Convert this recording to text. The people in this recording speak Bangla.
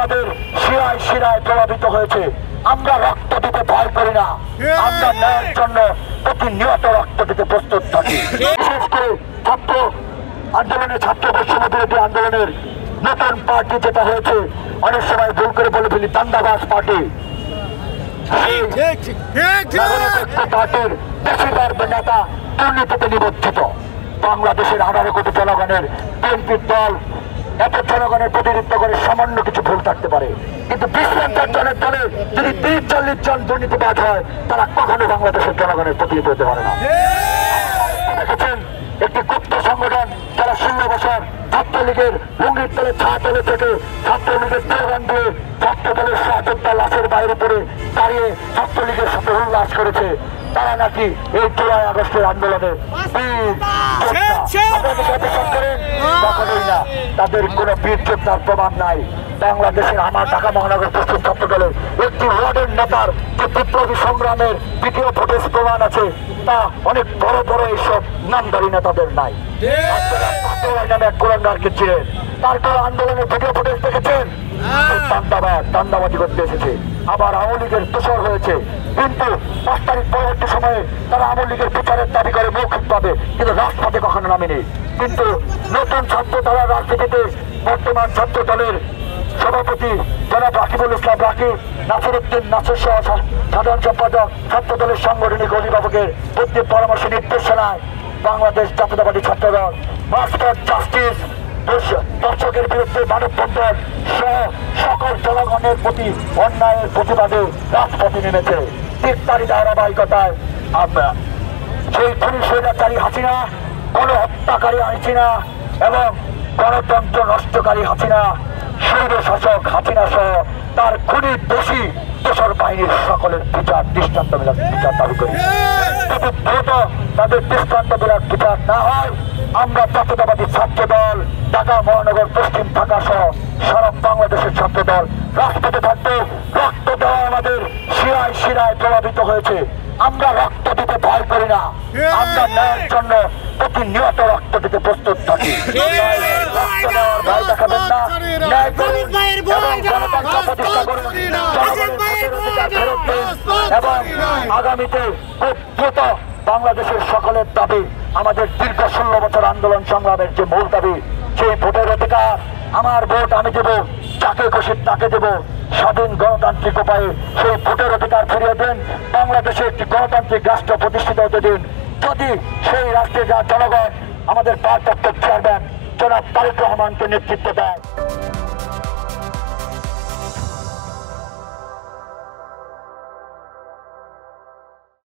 আমাদের শিরায় শিরায় প্রভাবিত হয়েছে। আমরা রক্ত দিতে ভয় করি না, আমরা ন্যায়ের জন্য প্রতিনিয়ত রক্ত দিতে প্রস্তুত থাকি। বিশেষ করে ছাত্র আন্দোলনের, ছাত্র বৈষম্যবিরোধী আন্দোলনের নতুন পার্টি যেটা হয়েছে, অনেক সময় ভুল করে বলে ফেলি দাঙ্গাবাজ পার্টি। পার্টির বেশিরভাগ নেতা দুর্নীতিতে নিবন্ধিত। বাংলাদেশের 18 কোটি জনগণের বিএনপির দল এত জনগণের প্রতিনিধিত্ব করে সামান্য কিছু ভুল থাকতে পারে, কিন্তু 20-50 জনের দলে যদি 30-40 জন দুর্নীতিবাজ হয়, তারা কখনো বাংলাদেশের জনগণের প্রতিনিধিত্ব হতে পারে না। দেখেছেন একটি গুপ্ত সংগঠন যারা 16 বছর ছাত্রলীগের লুঙ্গির তলে, ছা তলে থেকে ছাত্রলীগের স্লোগান দিয়ে ছাত্র দলের সহযোদ্ধা লাশের বাইরে পড়ে দাঁড়িয়ে ছাত্রলীগের সাথে উল্লাস করেছে, তারা নাকি এই জুলাই আগস্টের আন্দোলনে কখনোই না, তাদের কোনো বীর যোদ্ধার প্রমাণ নাই। বাংলাদেশের আমার ঢাকা মহানগর পশ্চিম ছাত্র দলের একটি ওয়ার্ডের নেতার যে বিপ্লবী সংগ্রামের ভিডিও ফুটেজ প্রমাণ আছে, তা অনেক বড় বড় এইসব নামদারি নেতাদের নাই। নামে এক কোরআনদারকে ছিলেন, তারপর আন্দোলনের ভিডিও ফুটেজ দেখেছেন, দান্দাবাজি করতে এসেছে। আবার আওয়ামী লীগের দোষর হয়েছে, কিন্তু 5 তারিখ পরবর্তী সময়ে তারা আওয়ামী লীগের বিচারের দাবি করে মৌখিক পাবে, কিন্তু রাজপথে কখনো নামেনি। কিন্তু নতুন ছাত্র দলের রাজনীতিতে বর্তমান ছাত্র দলের সভাপতি জনাব রাকিবুল ইসলাম রাকিব, নাসিরউদ্দিন নাসির সহ সাধারণ সম্পাদক, ছাত্র দলের সাংগঠনিক অভিভাবকের বুদ্ধি পরামর্শ নির্দেশনায় বাংলাদেশ জাতীয়তাবাদী ছাত্র দল মার্চ ফর জাস্টিস, দর্শকের বিরুদ্ধে মানববন্ধন সহ সকল জনগণের প্রতি অন্যায়ের প্রতিবাদে রাজপথে নেমেছে। ঠিক তারই ধারাবাহিকতায় আমরা সেই খুনি স্বৈরাচারী হাসিনা, গণহত্যাকারী হাসিনা এবং গণতন্ত্র নষ্টকারী হাসিনা, স্বৈর শাসক হাসিনা সহ তার খুনি দোষী দোসর বাহিনীর সকলের বিচার দৃষ্টান্তমূলক বিচার দাবি করি। যদি দ্রুত তাদের দৃষ্টান্তমূলক বিচার না হয়, আমরা জাতীয়তাবাদী ছাত্র দল ঢাকা মহানগর পশ্চিম ঢাকা সহ সারা বাংলাদেশের ছাত্র দল রাজপথে থাকবে। রক্ত দেওয়া আমাদের শিরায় শিরায় প্রভাবিত হয়েছে। আমরা রক্ত দিতে ভয় করি না, আমরা ন্যায়ের জন্য প্রতিনিয়ত রক্ত দিতে প্রস্তুত থাকি। রক্ত দেওয়ার ভয় দেখাবেন না, ন্যায় করুন এবং গণতন্ত্র প্রতিষ্ঠা করুন, জনগণের অধিকার ফেরত দিন এবং আগামীতে খুব দ্রুত বাংলাদেশের সকলের দাবি, আমাদের দীর্ঘ 16 বছর আন্দোলন সংগ্রামের যে মূল দাবি, সেই ভোটের অধিকার, আমার ভোট আমি দেব, যাকে খুশি তাকে দেব, স্বাধীন গণতান্ত্রিক উপায়ে সেই ভোটের অধিকার ফিরিয়ে দেন। বাংলাদেশে একটি গণতান্ত্রিক রাষ্ট্র প্রতিষ্ঠিত হতে দিন। যদি সেই রাষ্ট্রে যা জনগণ আমাদের ভারপ্রাপ্ত চেয়ারম্যান জনাব তারেক রহমানকে নেতৃত্ব দেয়।